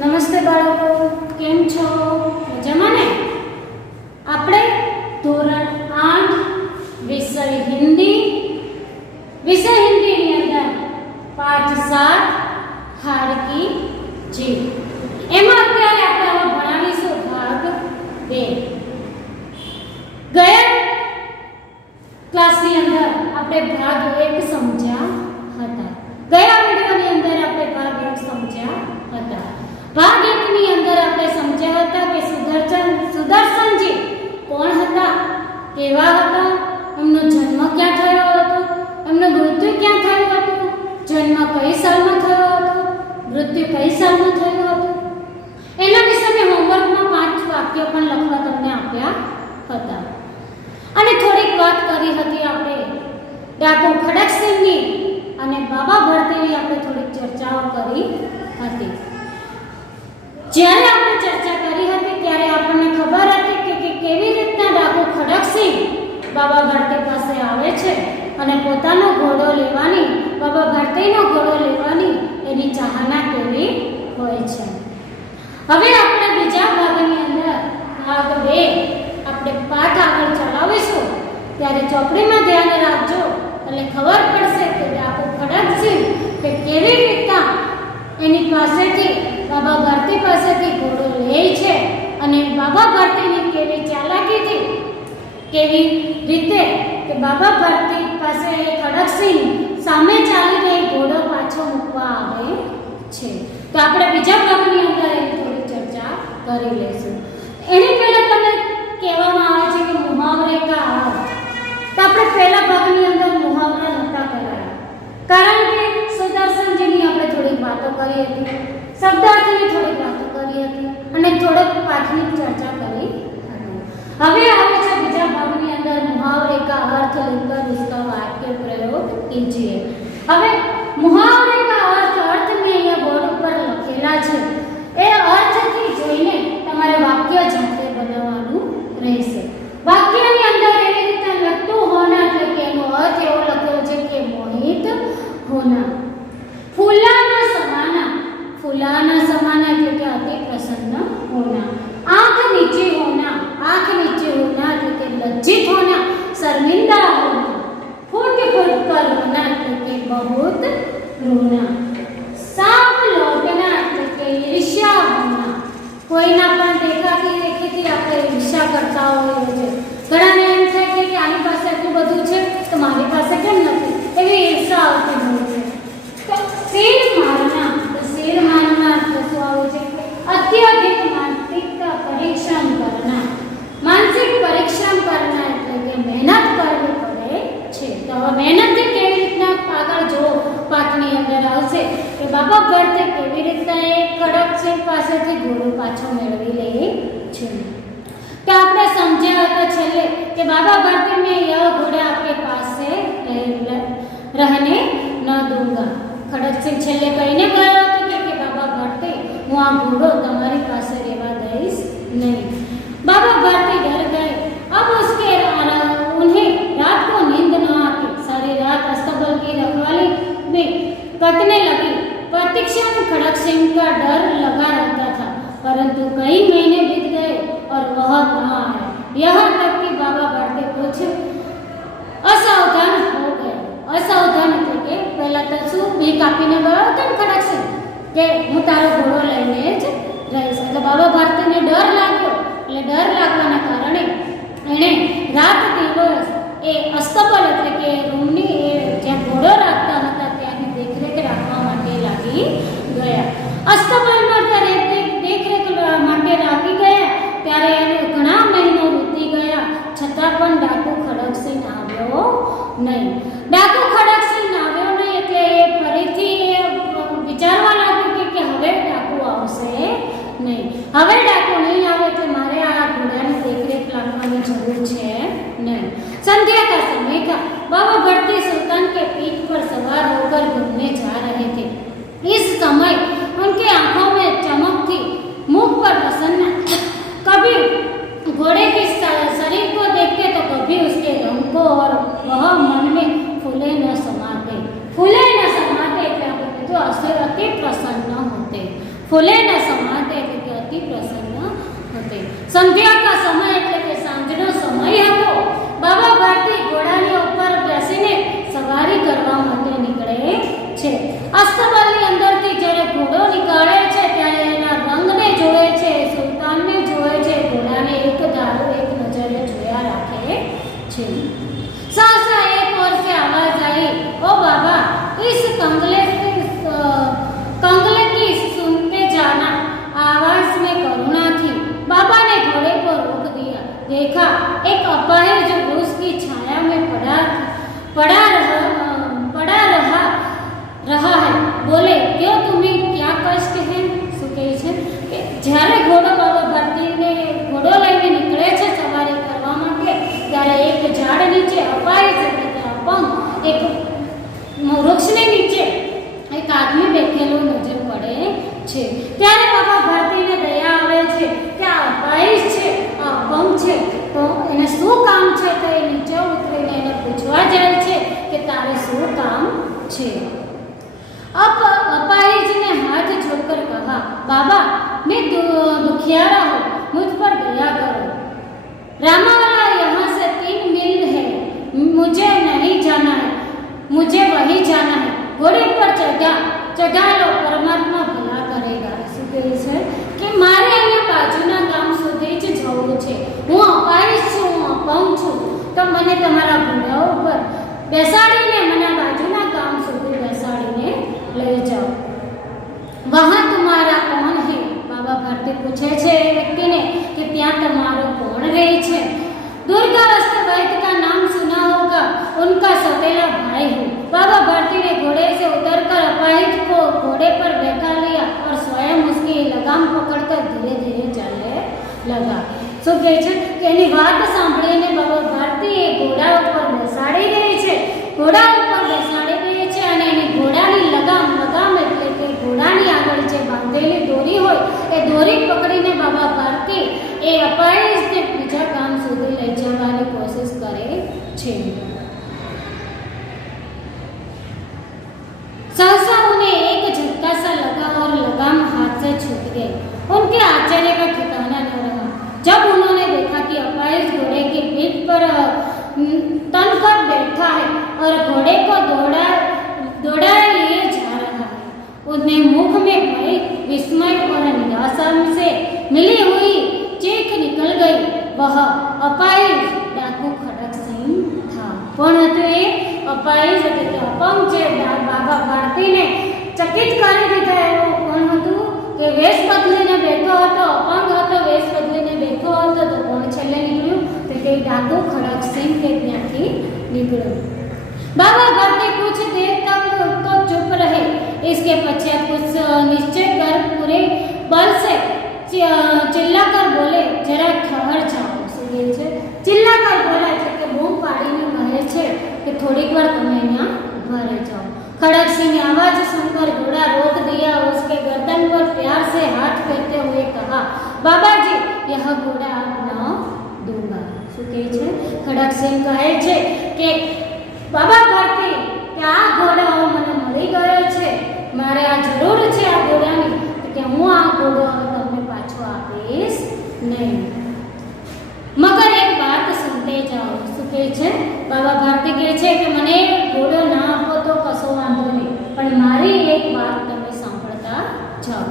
નમસ્તે બાળકો, કેમ છો? મજામાં ને? આપણે ધોરણ 8 વિષય હિન્દીની અંદર પાઠ 7 હાર કી જીત એમાં અત્યારે આપણે ભણાવીશું ભાગ 2. ગયા ક્લાસની અંદર આપણે ભાગ 1 સમજ્યા હતા. ગયા વિડિયોની અંદર આપણે ભાગ 1 સમજ્યા હતા. ભાગ 1 ની અંદર આપણે સમજ્યા હતા કે સુદર્શનજી કોણ હતા, કેવા હતા, એમનો જન્મ ક્યાં થયો હતો, એમનું મૃત્યુ ક્યાં થયું હતું, જન્મ કઈ સાલમાં થયો હતો, મૃત્યુ કઈ સાલમાં થયું હતું, એના વિશે મેં હોમવર્કમાં 5 વાક્યો પણ લખવા તમને આપ્યા હતા. અને થોડીક વાત કરી હતી આપણે ડાકુ ખડકસિંહની અને બાબા ભરતેની આપણે થોડીક ચર્ચાઓ કરી હતી. જ્યારે આપણે ચર્ચા કરી હતી ત્યારે આપણને ખબર હતી કે કેવી રીતના ડાકુ ખડકસિંહ બાબા ભરતે પાસે આવે છે અને પોતાનો ઘોડો લેવાની, બાબા ભરતેનો ઘોડો લેવાની એની ચાહના કેવી હોય છે. હવે આપણે બીજા ભાગની અંદર ભાગ 2 આપણે પાઠ આગળ ચલાવીશું ત્યારે ચોપડીમાં ધ્યાન રાખજો એટલે ખબર પડશે કે ડાકુ ખડકસિંહ કે કેવી રીતના એની પાસેથી બાબા ભરતી પાસેથી ઘોડો લે છે અને બાબા ભરતીની કેવી ચાલાકીથી, કેવી રીતે કે બાબા ભરતી પાસે ખડકસિંહ સામે ચાલી રહી ઘોડો પાછો મૂકવા આવે છે. તો આપણે બીજા ભાગની અંદર એની થોડી ચર્ચા કરી લઈશું. એની પહેલા તમને કહેવામાં આવે છે કે મુહાવરે કા અર્થ. તો આપણે પહેલા ભાગની અંદર મુહાવરા નહોતા કરાયા કારણ કે સુદર્શનજીની આપણે થોડીક વાતો કરી હતી, શબ્દાર્થની થોડીક વાતો કરી હતી અને થોડોક પાઠની ચર્ચા કરી હતી. હવે આવે છે બીજા ભાગની અંદર મુહાવરે કા અર્થ લેकर उसका वाक्य प्रयोग कीजिए. હવે મુહાવરે કા અર્થ મેં અહીંયા બોર્ડ ઉપર લખેલા છે એ અર્થથી જોઈને તમારે વાક્ય જાતે બનાવવાનું રહેશે. વાક્યની અંદર એવી રીતે લખતું હોના એટલે કે એનો અર્થ એવો લખ્યો છે કે મોહિત હોના, ફૂલાના સમાના, ફૂલાના સમાના એટલે કે અતિ પ્રસન્ન હોના, આંખ નીચે હોના, આંખ નીચે હોના એટલે કે લज्जित હોના, શર્મિंदा હોના, फूट फूट कर रोना એટલે કે बहुत रोना, सांप लौटना એટલે કે ઈર્ષ્યા હોના, કોઈના પણ દેખેથી આપણે ઈર્ષ્યા કરતા હોઈએ છીએ. ઘણાને એમ થાય કે આની પાસે આટલું બધું છે તો મારી પાસે કેમ નથી, એવી ઈર્ષ્યા આવતી હોય છે. તો શેર મારના, તો શેર મારના એટલે શું આવે છે કે અત્યધિક માનસિક પરિશ્રમ કરના, માનસિક પરિશ્રમ કરના એટલે કે મહેનત કરવી પડે છે. તો હવે મહેનતથી કેવી રીતના આગળ જો પાઠની અંદર આવશે કે બાબા ભરતે કેવી રીતના એ ખડકસિંહ પાસેથી ઘોડો પાછો મેળવી લે છે. तो आपने समझा था छेले कि बाबा भरते में यह घोड़ा आपके पास से रहने न दूंगा. खड़कसिंह छेले कहीने गयो तो कि बाबा भरते હું આ ઘોડો તમારી પાસે રહેવા દઈશ નહીં. बाबा भरते डर गए. अब उसके उन्हें रात को नींद न आती. सारी रात अस्तबल की रखवाली में कटने लगी. प्रतिक्षण खड़कसिंह का डर लगा रहता था परंतु कई महीने बीत गए और वह न आए. यहाँ तक कि बाबा भरते कुछ असावधान हो गए. असावधान એટલે કે પહેલા તો શું બી કાપીને ગયો હતો ને ખડકસિંહ કે હું તારો ઘોડો લઈને જ રહીશ. એટલે બાબા ભરતને ડર લાગ્યો. એટલે ડર લાગવાના કારણે એણે રાત દિવસ એ અસ્તબલ એટલે કે રૂમની જ્યાં ઘોડો રાખતા હતા ત્યાંની દેખરેખ રાખવા માટે લાગી ગયા. અસ્તબલમાં ત્યારે દેખરેખ માટે લાગી ગયા ત્યારે એને ઘણા મહિનો વીતી ગયા છતાં પણ ડાકુ ખડકસિંહ આવ્યો નહીં. ડાકુ ખડકસિંહ આવ્યો નહીં એટલે એ ફરીથી વિચારવા લાગ્યું કે હવે ડાકુ આવશે નહીં. હવે ડાકુ નહીં આવે એટલે મારે આ ઘોડાની દેખરેખ રાખવાની જરૂર છે नहीं. संध्या का समय था. बाबा भरते सुल्तान के पीठ पर सवार होकर घूमने जा रहे थे. इस समय उनकी आंखों में चमक थी, मुख पर प्रसन्न. कभी घोड़े के शरीर को देखते तो कभी उसके रंग को और वह मन में फूले न समाते. फूले न समाते એટલે આપણે તો અતિ પ્રસન્ન હોતે. फूले न समाते એટલે કે અતિ પ્રસન્ન હતે. સંધ્યા કા સમય એટલે કે સાંજનો સમય હતો. બાબા ભારતી ઘોડાની ઉપર બેસીને સવારી કરવા માટે નીકળે છે. અસ્તબલની અંદરથી જ્યારે ઘોડો નીકળે છે ત્યારે એના રંગને જોવે છે, સુલતાનને જોવે છે, ઘોડાને એક ધારો એક નજરે જોયા રાખે છે. सहसा एक ओर से आवाज आई, ओ बाबा इस कंगले की सुनते जाना. आवाज में करुणा थी. बाबा ने घोड़े को रोक दिया. देखा एक अपाहिज पुरुष की छाया में पड़ा रहा है. बोले क्यों तुम्हें क्या कष्ट है? सुके છે કે જ્યારે ઘોડો બાબા ભારતીને ઘોડો લઈને નીકળે છે સવારી કરવા માટે ત્યારે એક ઝાડ નીચે અપાહિજ એટલે કે અપંગ એક વૃક્ષની નીચે એક આદમી બેઠેલો નજર પડે છે. ત્યારે બાબા ભારતીને દયા આવે છે કે આ અપાહિજ છે, આ અપંગ છે, તો એને શું કામ છે? તો એ નીચે ઉતરીને એને પૂછવા જાય છે કે તારે શું કામ છે. अपाहिज ने हाथ जोड़कर कहा, बाबा मैं दुखियारा हूँ, मुझ पर दया करो. रामावाला यहाँ से 3 मील है, मुझे नहीं जाना है, मुझे वही जाना है. घोड़े पर चढ़ा लो, परमात्मा भला करेगा. શું કહે છે કે મારે અહીંયા બાજુના ગામ સુધી જ જવું છે. હું અપાહિજ છું, હું અપંગ છું, તો મને તમારા ઘોડા ઉપર બેસાડીને મને બાજુના ગામ સુધી બેસાડીને ले जाओ. वहां तुम्हारा कौन है? बाबा भारती पूछे छे व्यक्ति ने कि ત્યાં તમારો કોણ રહે છે? दुर्गावस्थ वैद्य का नाम सुना होगा, उनका सौतेला भाई हूँ. बाबा भारती ने घोड़े से उतरकर अपाहिज को घोड़े पर बैठा लिया और स्वयं उसकी लगाम पकड़कर धीरे धीरे चलने लगा. શું કહે છે કે એની વાત સાંભળીને બાબા ભારતી એ ઘોડા ઉપર બેસાડી દે છે. ઘોડા ઉપર બેસાડી દે છે અને એની ઘોડાની લગામ એટલે કે ઘોડાની આગળ જે બાંધેલી દોરી હોય એ દોરી પકડીને બાબા ભારતી એ અપાહિજને બીજા ગામ સુધી લઈ જવાની કોશિશ કરે છે. सहसा उन्हें एक झटका सा लगा और लगाम हाथ से छूट गई. उनके आश्चर्य का ठिकाना न रहा जब उन्होंने देखा कि अपाहिज घोड़े की पीठ पर तन कर बैठा है और घोड़े को दौड़ाए लिए जा रहा है. उन्हें मुख में भय, विस्मय और निराशा से मिली हुई चीख निकल गई. वह अपाहिज डाकू खड़क सिंह था. कौन હતો એ? અપાહિજ એટલે કે અપંગ છે. બાબા ભારતીને ચકિત કરી દીધા. એવો કોણ હતું કે વેશ બદલીને બેઠો હતો, અપંગ હતો, વેશ બદલીને બેઠો હતો. તો કોણ છેલ્લે નીકળ્યું? તો કે डाकू खड़क सिंह के ત્યાંથી નીકળ્યો. बाबा भारती कुछ देर तक तो चुप रहे. इसके पश्चात कुछ निश्चय कर पूरे बल से चिल्लाकर बोले, जरा ठहर जाओ. चिल्लाकर बोला એટલે કે બૂમ પાડીને કહે છે કે થોડીક વાર તમે અહીંયા ઊભા રહી જાઓ. खड़क सिंह ने आवाज सुनकर घोड़ा रोक दिया. उसके गर्दन पर प्यार से हाथ फेरते हुए कहा, बाबा जी यह घोड़ा आप न दूंगा. શું કહે છે? खड़क सिंह કહે છે કે બાબા ભારતી કે આ ઘોડો મને મળી ગયો છે, મારે આ જરૂર છે આ ઘોડાની, કે હું આ ઘોડો તમને પાછો આપીશ નહીં. મગર એક વાત સુનતે જાઓ. શું કહે છે? બાબા ભારતી કહે છે કે મને ઘોડો ના આપો તો કશો વાંધો નહીં, પણ મારી એક વાત તમે સાંભળતા જાઓ.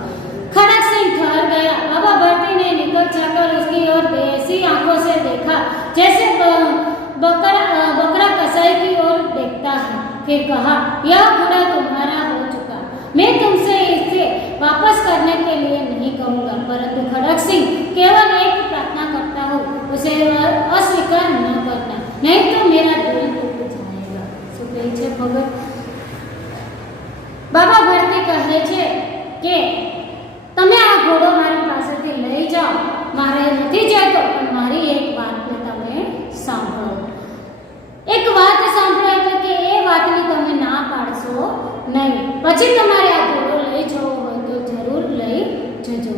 खड़क सिंह ठहर गया. बाबा भारती ने निकल जाकर उसकी ओर ऐसी आंखों से देखा जैसे बकरा कसाई की ओर देखता है. फिर कहा, यह घोड़ा तुम्हारा हो चुका, मैं तुमसे इसे वापस करने के लिए नहीं कहूँगा, परंतु खड़क सिंह केवल एक प्रार्थना करता हूँ, उसे अस्वीकार न करना, नहीं तो मेरा दिल टूट जाएगा. શું કહે છે ભગત? બાબા ભારતી કહે છે કે તમે આ ઘોડો મારી પાસેથી લઈ જાઓ, મારે નથી જતો, પણ મારી એક વાતને તમે સાંભળો. એક વાત સાંભળો એટલે કે એ વાતની તમે ના પાડશો નહીં. પછી તમારે આ ઘોડો લઈ જવો હોય તો જરૂર લઈ જજો.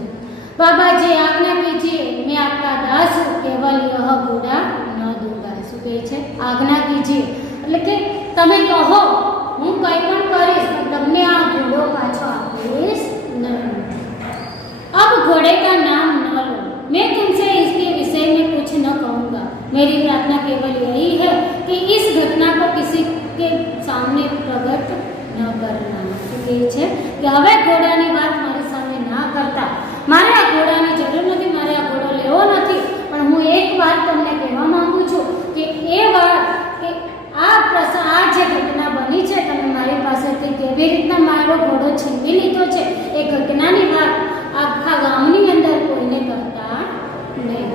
बाबा जी आज्ञा कीजिए, मैं आपका दास हूँ, केवल यह घोड़ा न दूंगा. શું કહે છે? આજ્ઞા કીજીએ એટલે કે તમે કહો હું કંઈ પણ કરીશ, પણ તમને આ ઘોડો પાછો આપીશ નહીં. मेरी प्रार्थना केवल यही है कि इस घटना को किसी के सामने प्रकट न करना। એ છે કે હવે ઘોડાની વાત મારી સામે ના કરતા, મારે આ ઘોડાની જરૂર નથી, મારે આ ઘોડો લેવો નથી, પણ હું એક વાત તમને કહેવા માંગુ છું કે એ વાત કે આ જે ઘટના બની છે, તમે મારી પાસેથી કેવી રીતના મારો ઘોડો છીનવી લીધો છે, એ ઘટનાની વાત આખા ગામની અંદર કોઈને કરતા नहीं।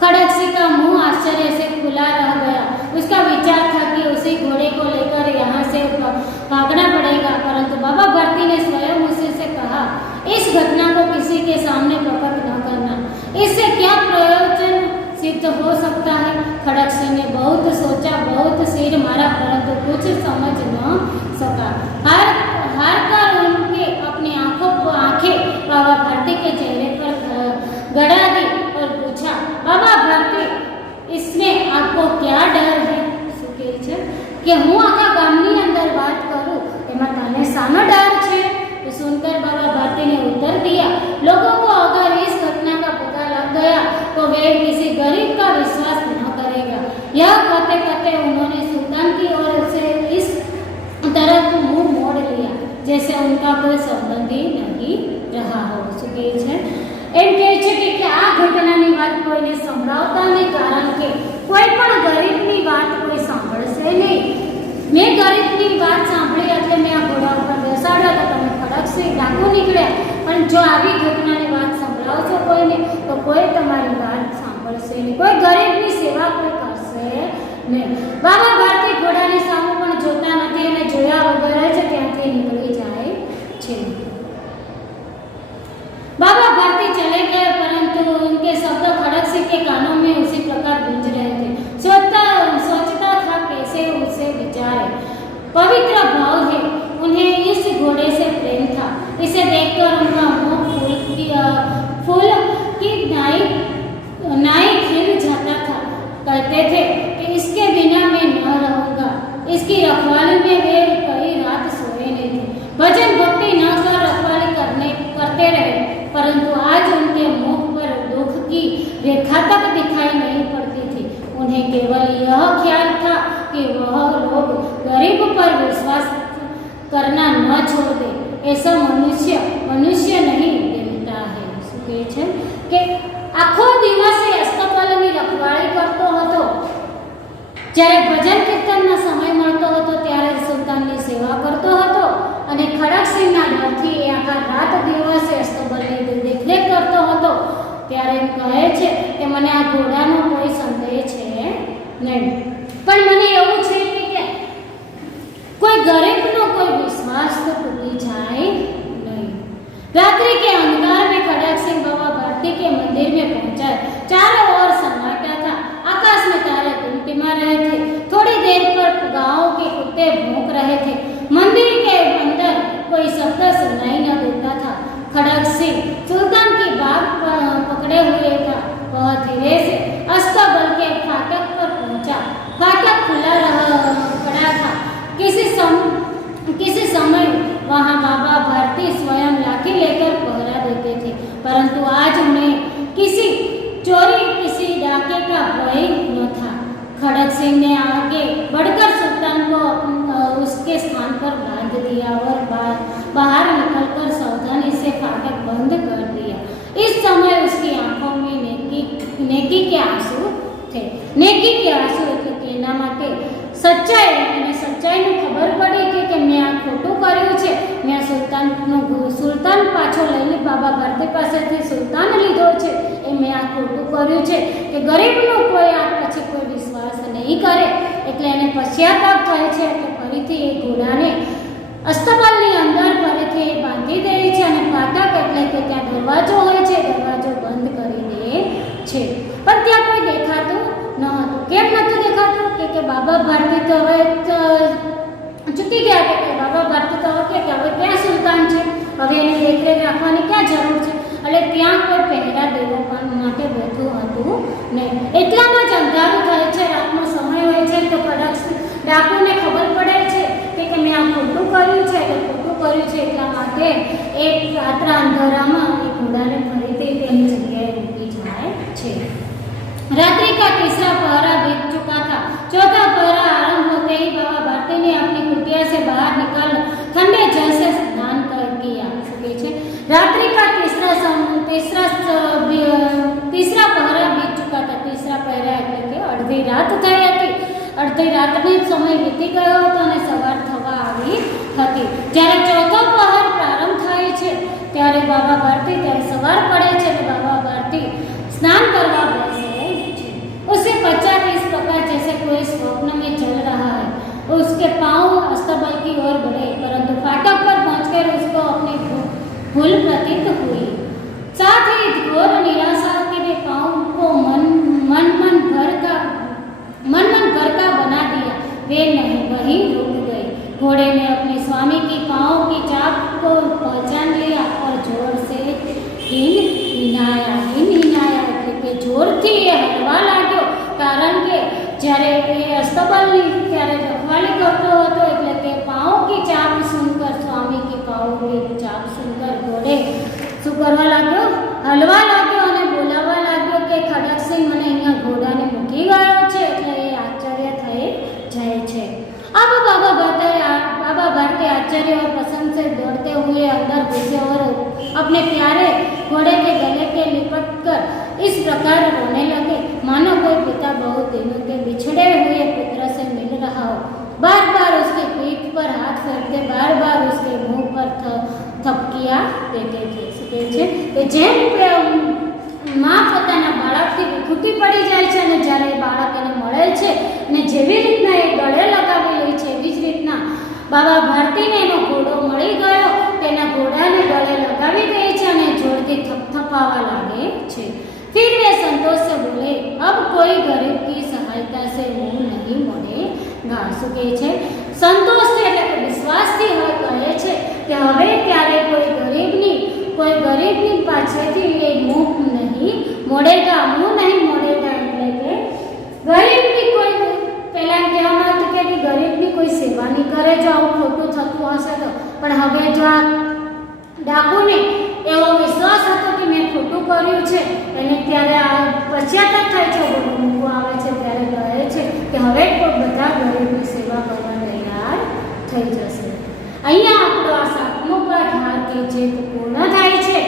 खड़क सिंह का मुंह आश्चर्य से खुला रह गया। उसका विचार था कि उसी घोड़े को लेकर यहाँ से भागना पड़ेगा, परंतु बाबा भारती ने स्वयं उसी से कहा, इस घटना को किसी के सामने प्रकट न करना, इससे क्या प्रयोजन सिद्ध हो सकता है। खड़क सिंह ने बहुत सोचा, बहुत सिर मारा, परंतु कुछ समझ न सका। हार कर उनके अपनी आंखें बाबा भारती के चेहरे पर गड़ा दी और पूछा, बाबा भारती, इसमें आपको क्या डर है? सुकेल છે કે હું આખા ગામની અંદર વાત કરું એમાં તને શાનો ડર છે? तो सुनकर बाबा भारती ने उत्तर दिया, लोगों को अगर इस घटना का पता लग गया तो वे किसी गरीब का विश्वास न करेगा। यह कहते कहते उन्होंने सुल्तान की ओर से इस तरफ मुंह मोड़ लिया जैसे उनका कोई संबंध ही नहीं रहा हो। सुकेल છે એમ કહે છે કે આ ઘટનાની વાત કોઈને સંભળાવતા નહીં, કારણ કે કોઈ પણ ગરીબની વાત કોઈ સાંભળશે નહીં। મેં ગરીબની વાત સાંભળી એટલે મેં આ ઘોડા ઉપર બેસાડ્યો તો તમે ખડકસિંહ ડાકુ નીકળ્યા, પણ જો આવી ઘટનાની વાત સંભળાવશો કોઈને તો કોઈ તમારી વાત સાંભળશે નહીં, કોઈ ગરીબની સેવા કોઈ કરશે નહીં। બાબા ભારતી ઘોડાની સામે પણ જોતા નથી અને જોયા વગર જ ત્યાંથી નીકળી જાય છે। बाबा भारती चले गए, परंतु उनके शब्द खड़क सिंह के कानों में उसी प्रकार गूंज रहे थे। सोचता था कैसे उसे विचारे। पवित्र भाव है, उन्हें इस घोड़े से प्रेम था। इसे देखकर उनका मुंह फूल की नाई खिल जाता था। कहते थे कि इसके बिना मैं न रहूंगा। इसकी रखवाली में वे कई रात सोए नहीं थे। भजन भक्ति न कर रखवाली करते रहे, परंतु आज उनके मुख पर दुख की रेखा तक दिखाई नहीं पड़ती थी। उन्हें केवल यह ख्याल था कि वह लोग गरीब पर विश्वास करना न छोड़ दे। ऐसा मनुष्य नहीं देवता है। શું કહે છે કે આખો દિવસ અસ્તપાલની રખવાળી કરતો હતો, જ્યારે ભજન કીર્તનનો સમય મળતો હતો ત્યારે સુલતાનની સેવા કરતો હતો, અને ખડકસિંહના ડરથી એ આખા રાત દિવસે અસ્તબલની દેખરેખ કરતો હતો। ત્યારે કહે છે કે મને આ ઘોડાનો કોઈ સંદેહ છે નહીં, પણ મને એવું છે કે કોઈ ગરીબનો કોઈ વિશ્વાસ તો તૂટી જાય નહીં। रात्रि के अंधकार में खड़क सिंह बाबा भारती के मंदिर में पहुंचा। चारों ओर सन्नाटा था, आकाश में तारे टिमटिमा रहे थे। थोड़ी देर पर गांव के कुत्ते भौंक रहे थे। मंदिर के अंदर कोई शब्द सुनाई न देता था। खड़क सिंह सुल्तान की बाग पकड़े हुए था। वह धीरे से अस्तबल के फाटक पर पहुंचा। फाटक खुला पड़ा था। किसी समय वहां बाबा भारती स्वयं लाठी लेकर पहरा देते थे, परंतु आज उन्हें किसी चोरी किसी डाके का भय न था। खड़क सिंह ने आगे बढ़कर सुल्तान को उसके स्थान पर बांध दिया और बाहर निकलकर सावधानी से फाटक बंद कर दिया। इस समय उसकी आंखों में नेकी के आंसू थे। नेकी के आंसू એટલે કે એના માટે સચ્ચાઈ, અને સચ્ચાઈની ખબર પડી કે મેં આ ખોટું કર્યું છે, મેં સુલતાન પાછો લઈને બાબા ભારતી પાસેથી સુલતાન લીધો છે, એ મેં આ ખોટું કર્યું છે કે ગરીબનો કોઈ આ પછી કોઈ વિશ્વાસ નહીં કરે, એટલે એને પશ્ચાતાપ થાય છે। એટલે ફરીથી એ ઘોડાને અસ્તબલની અંદર ફરીથી બાંધી દે છે, અને ફાટક એટલે કે ત્યાં દરવાજો હોય છે, દરવાજો બંધ કરી દે છે। પણ ત્યાં કોઈ દેખાતું ન હતું। કેમ નહોતું દેખાતું કે બાબા ભારતી તો હવે ચૂકી ગયા કે બાબા ભારતી તો કે હવે ક્યાં સુલતાન છે, હવે એની દેખરેખ રાખવાની ક્યાં જરૂર છે, એટલે ત્યાં કોઈ પહેરા દેવા માટે બેઠું હતું નહીં। એટલામાં જ અંધારું થાય છે, રાતનો સમય હોય છે, તો ડાકુને ખબર પડે છે કે મેં આ ખોટું કર્યું છે, એટલા માટે એક રાત્રા અંધારામાં એ ઘોડાને ફરીથી તેની જગ્યાએ મૂકી જાય છે। रात्रि का तीसरा पहरा बीत चुका था। चौथा पहरा आरंभ होते ही बाबा भारती ने अपनी कुटिया से बाहर निकाल ठंडे जल से स्नान कर किया। रात्रि का तीसरा पहरा बीत चुका था। तीसरा पहरा એટલે કે અડધી રાત થઈ હતી। અડધી રાતનો સમય વીતી ગયો હતો અને સવાર થવા આવી હતી। જ્યારે ચોથો પહર પ્રારંભ થાય છે ત્યારે બાબા ભારતી ત્યારે સવાર પડે છે અને બાબા ભારતી स्नान करवा बैठे हैं। उसे 50 इस प्रकार जैसे कोई स्वप्न में चल रहा है। उसके पांव अस्तबल की ओर बढ़े, परंतु फाटक पर पहुंचकर उसको अपनी भूल प्रतीत हुई। साथ ही घोर निराशा के वे पांव को मन भर का बना दिया। वे नहीं वहीं रुक गए। घोड़े ने अपने स्वामी की पांव की चाप को पहचान लिया और जोर से हिनाया એટલે કે જોરથી એ હલવા લાગ્યો। કારણ કે જ્યારે એ અસ્તબલની ત્યારે રખવાળી કરતો હતો એટલે કે પાँव की चाप सुनकर स्वामी की पाँव की चाप सुनकर घोड़े શું કરવા લાગ્યો? હલવા લાગ્યો અને બોલાવવા લાગ્યો કે ખડકસિંહ મને અહીંયા ઘોડાને મૂકી ગયો છે। એટલે એ આશ્ચર્ય થઈ જાય છે। अब बाबा भारती आश्चर्य और पसंद से दौड़ते हुए अंदर घुसे और अपने प्यारे घोड़े के गले के लिपट कर इस प्रकार रोने लगे मानो कोई पिता बहुत दिनों के बिछड़े हुए पुत्र से मिल रहा हो। बार बार उसकी पीठ पर हाथ फेरते, बार बार उसके मुंह पर थपकियां देते थे। જેમ માં પોતાના બાળકથી વિખૂટી પડી જાય છે અને જ્યારે બાળક એને મળે છે અને જેવી રીતના એ ગળે લગાવી લે છે એવી જ રીતના બાબા ભારતીને એનો ઘોડો મળી ગયો। તેના ઘોડાને ગળે લગાવી દે છે અને જોરથી થપથપાવા લાગે છે। फिर वे संतोष से बोले अब कोई गरीब की सहायता से मुंह नहीं मोड़ेगा। શું કહે છે? સંતોષથી એટલે કે વિશ્વાસથી કહે છે કે હવે ક્યારે કોઈ ગરીબની પાછળથી એ મુંહ નહીં મોડેગા। મુંહ નહીં મોડેગા એટલે કે ગરીબની કોઈ પહેલા કહેવામાં હતું કે ગરીબની કોઈ સેવા નહીં કરે જો આવું ખોટું થતું હશે તો, પણ હવે જો આ ડાકુને એવો વિશ્વાસ હતો કે મેં ખોટું કર્યું છે અને ત્યારે આ પશ્ચાતાપ થાય છે, મૂકવા આવે છે ત્યારે કહે છે કે હવે બધા ગરીબની સેવા કરવા તૈયાર થઈ જશે। અહીંયા આપણો આ 7મો પાઠ હાર કે જે પૂર્ણ થાય છે।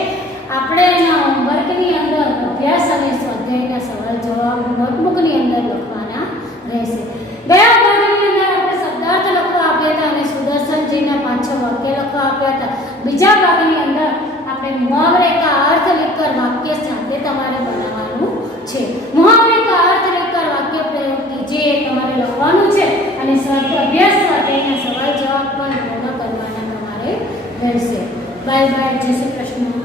આપણે એના હોમવર્કની અંદર અભ્યાસ અને સ્વાધ્યાયના સવાલ જવાબ નોટબુકની અંદર લખવાના રહેશે। ગયા ભાગની અંદર આપણે શબ્દાર્થ લખવા આપ્યા હતા અને સુદર્શનજીના 5-6 વાક્ય લખવા આપ્યા હતા। બીજા ભાગની અંદર આપણે मुहावरे का अर्थ लिखकर वाक्य સાથે તમારે બનાવવાનું છે। मुहावरे का अर्थ लिखकर वाक्य प्रयोग कीजिए તમારે લખવાનું છે અને અભ્યાસ સ્વાધ્યાયના સવાલ જવાબ પણ પૂર્ણ કરવાના તમારે રહેશે। બાય બાય, જય શ્રી કૃષ્ણ।